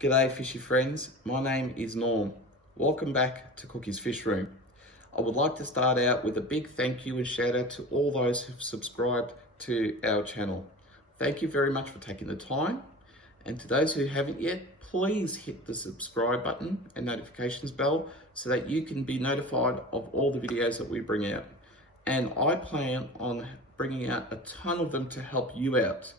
G'day fishy friends, my name is Norm. Welcome back to Cookie's Fishroom. I would like to start out with a big thank you and shout out to all those who've subscribed to our channel. Thank you very much for taking the time, and to those who haven't yet, please hit the subscribe button and notifications bell so that you can be notified of all the videos that we bring out. And I plan on bringing out a ton of them to help you out.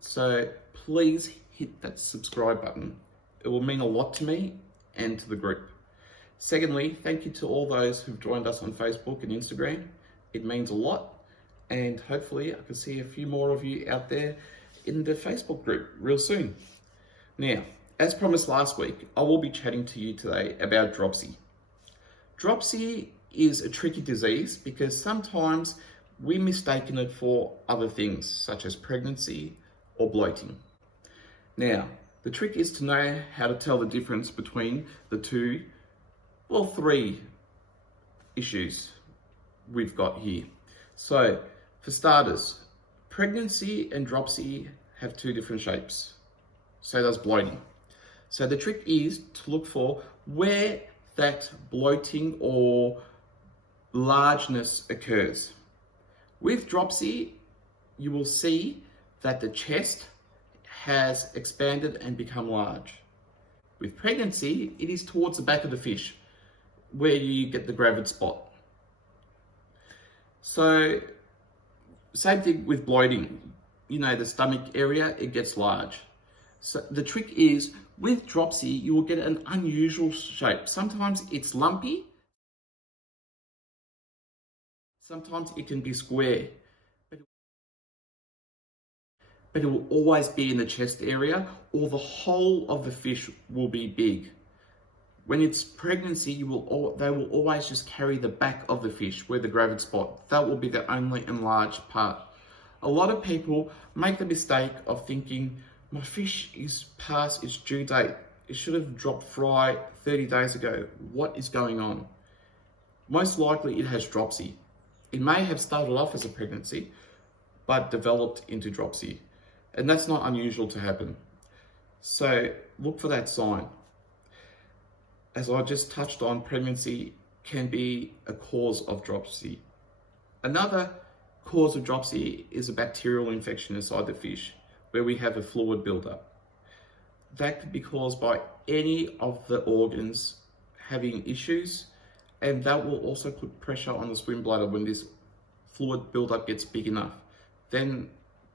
So please hit that subscribe button. It will mean a lot to me and to the group. Secondly, thank you to all those who've joined us on Facebook and Instagram. It means a lot, and hopefully I can see a few more of you out there in the Facebook group real soon. Now, as promised last week, I will be chatting to you today about Dropsy. Dropsy is a tricky disease because sometimes we mistaken it for other things such as pregnancy or bloating. Now, the trick is to know how to tell the difference between the three issues we've got here. So, for starters, pregnancy and dropsy have two different shapes. So does bloating. So the trick is to look for where that bloating or largeness occurs. With dropsy, you will see that the chest has expanded and become large. With pregnancy, it is towards the back of the fish where you get the gravid spot. So, same thing with bloating. The stomach area, it gets large. So the trick is, with dropsy, you will get an unusual shape. Sometimes it's lumpy, sometimes it can be square, but it will always be in the chest area, or the whole of the fish will be big. When it's pregnancy, they will always just carry the back of the fish where the gravid spot. That will be the only enlarged part. A lot of people make the mistake of thinking, my fish is past its due date. It should have dropped fry 30 days ago. What is going on? Most likely it has dropsy. It may have started off as a pregnancy, but developed into dropsy. And that's not unusual to happen. So look for that sign. As I just touched on, pregnancy can be a cause of dropsy. Another cause of dropsy is a bacterial infection inside the fish, where we have a fluid buildup. That could be caused by any of the organs having issues, and that will also put pressure on the swim bladder when this fluid buildup gets big enough. Then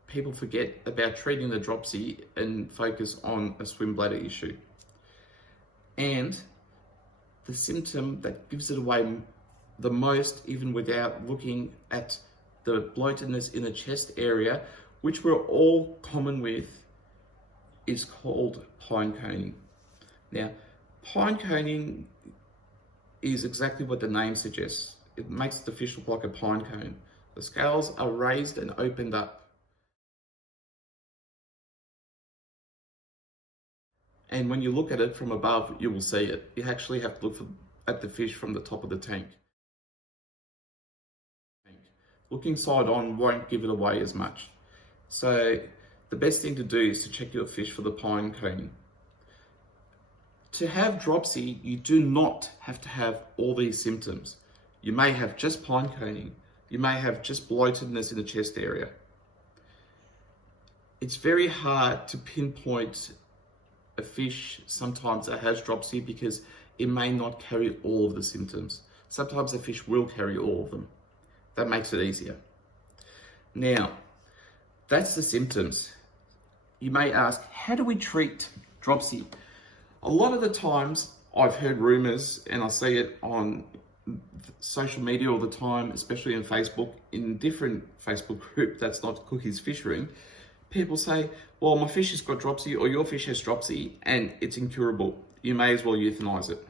people forget about treating the dropsy and focus on a swim bladder issue. And the symptom that gives it away the most, even without looking at the bloatedness in the chest area, which we're all common with, is called pine coning. Now, pine coning is exactly what the name suggests. It makes the fish look like a pine cone. The scales are raised and opened up. And when you look at it from above, you will see it. You actually have to look at the fish from the top of the tank. Looking side on won't give it away as much. So the best thing to do is to check your fish for the pine coning. To have dropsy, you do not have to have all these symptoms. You may have just pine coning. You may have just bloatedness in the chest area. It's very hard to pinpoint a fish sometimes that has dropsy because it may not carry all of the symptoms. Sometimes a fish will carry all of them. That makes it easier. Now, that's the symptoms. You may ask, how do we treat dropsy? A lot of the times I've heard rumors, and I see it on social media all the time, especially in Facebook, in different Facebook group that's not Cookie's Fishroom. People say, well, my fish has got dropsy, or your fish has dropsy and it's incurable. You may as well euthanize it.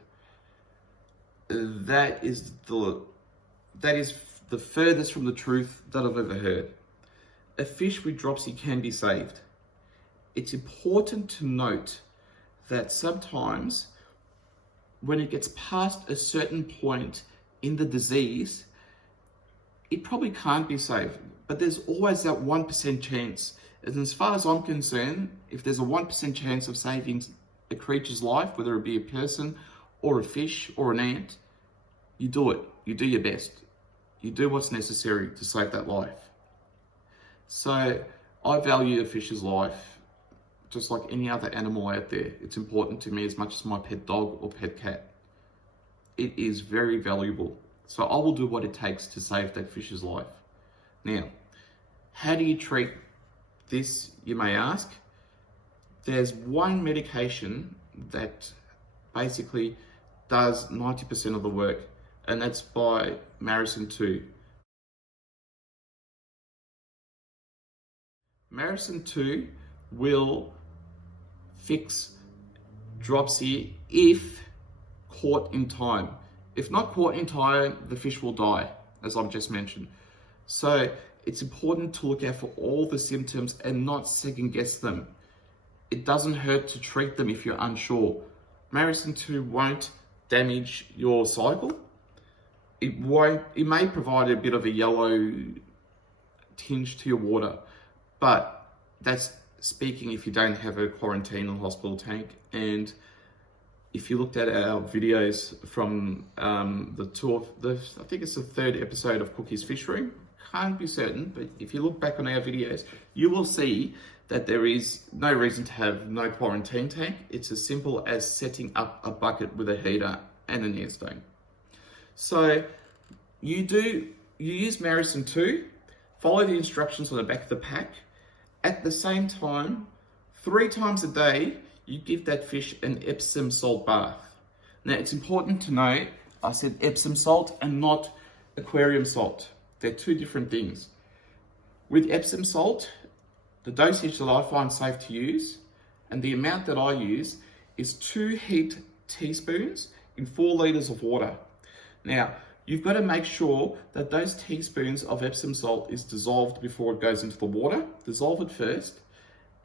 That is the furthest from the truth that I've ever heard. A fish with dropsy can be saved. It's important to note that sometimes when it gets past a certain point in the disease, it probably can't be saved, but there's always that 1% chance. And as far as I'm concerned, if there's a 1% chance of saving a creature's life, whether it be a person or a fish or an ant, you do it. You do your best. You do what's necessary to save that life. So I value a fish's life just like any other animal out there. It's important to me as much as my pet dog or pet cat. It is very valuable. So I will do what it takes to save that fish's life. Now, how do you treat this, you may ask? There's one medication that basically does 90% of the work, and that's by Maricin 2. Maricin 2 will fix dropsy if caught in time. If not caught in time, the fish will die, as I've just mentioned. So it's important to look out for all the symptoms and not second guess them. It doesn't hurt to treat them if you're unsure. Maricin 2 won't damage your cycle. It may provide a bit of a yellow tinge to your water, but that's speaking if you don't have a quarantine or hospital tank. And if you looked at our videos from I think it's the third episode of Cookie's Fishroom, can't be certain, but if you look back on our videos, you will see that there is no reason to have no quarantine tank. It's as simple as setting up a bucket with a heater and an air stone. So you use Maricin 2, follow the instructions on the back of the pack. At the same time, 3 times a day, you give that fish an Epsom salt bath. Now it's important to know, I said Epsom salt and not aquarium salt. They're 2 different things. With Epsom salt, the dosage that I find safe to use, and the amount that I use, is 2 heaped teaspoons in 4 litres of water. Now, you've got to make sure that those teaspoons of Epsom salt is dissolved before it goes into the water. Dissolve it first,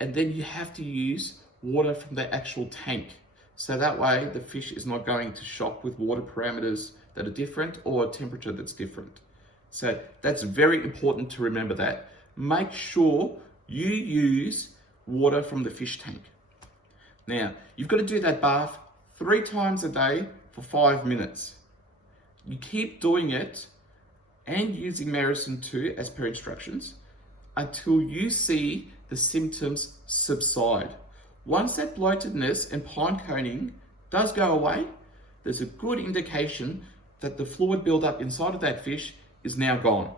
and then you have to use water from the actual tank. So that way the fish is not going to shock with water parameters that are different or a temperature that's different. So that's very important to remember that. Make sure you use water from the fish tank. Now, you've got to do that bath 3 times a day for 5 minutes. You keep doing it and using Maricin 2 as per instructions until you see the symptoms subside. Once that bloatedness and pine coning does go away, there's a good indication that the fluid buildup inside of that fish is now gone.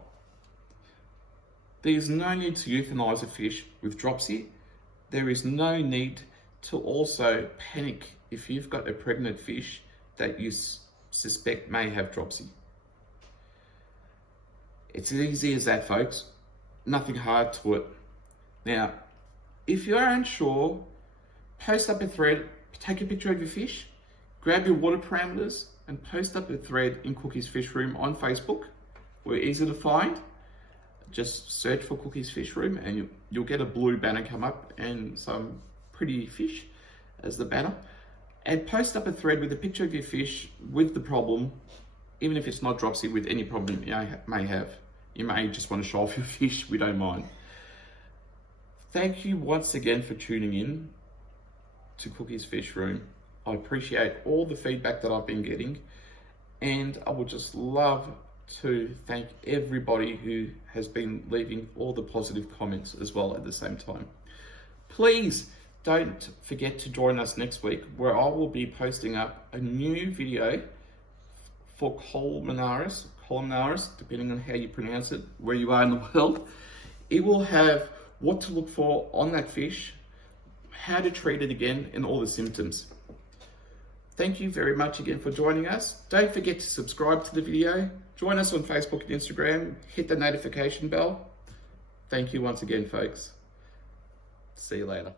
There is no need to euthanize a fish with dropsy. There is no need to also panic if you've got a pregnant fish that you suspect may have dropsy. It's as easy as that, folks. Nothing hard to it. Now, if you're unsure, post up a thread, take a picture of your fish, grab your water parameters, and post up a thread in Cookie's Fishroom on Facebook. We're easy to find. Just search for Cookie's Fishroom and you'll get a blue banner come up and some pretty fish as the banner. And post up a thread with a picture of your fish with the problem, even if it's not dropsy, with any problem you may have. You may just want to show off your fish, we don't mind. Thank you once again for tuning in to Cookie's Fishroom. I appreciate all the feedback that I've been getting, and I would just love to thank everybody who has been leaving all the positive comments as well at the same time. Please don't forget to join us next week, where I will be posting up a new video for columnaris, depending on how you pronounce it, where you are in the world. It will have what to look for on that fish, how to treat it again, and all the symptoms. Thank you very much again for joining us. Don't forget to subscribe to the video. Join us on Facebook and Instagram. Hit the notification bell. Thank you once again, folks. See you later.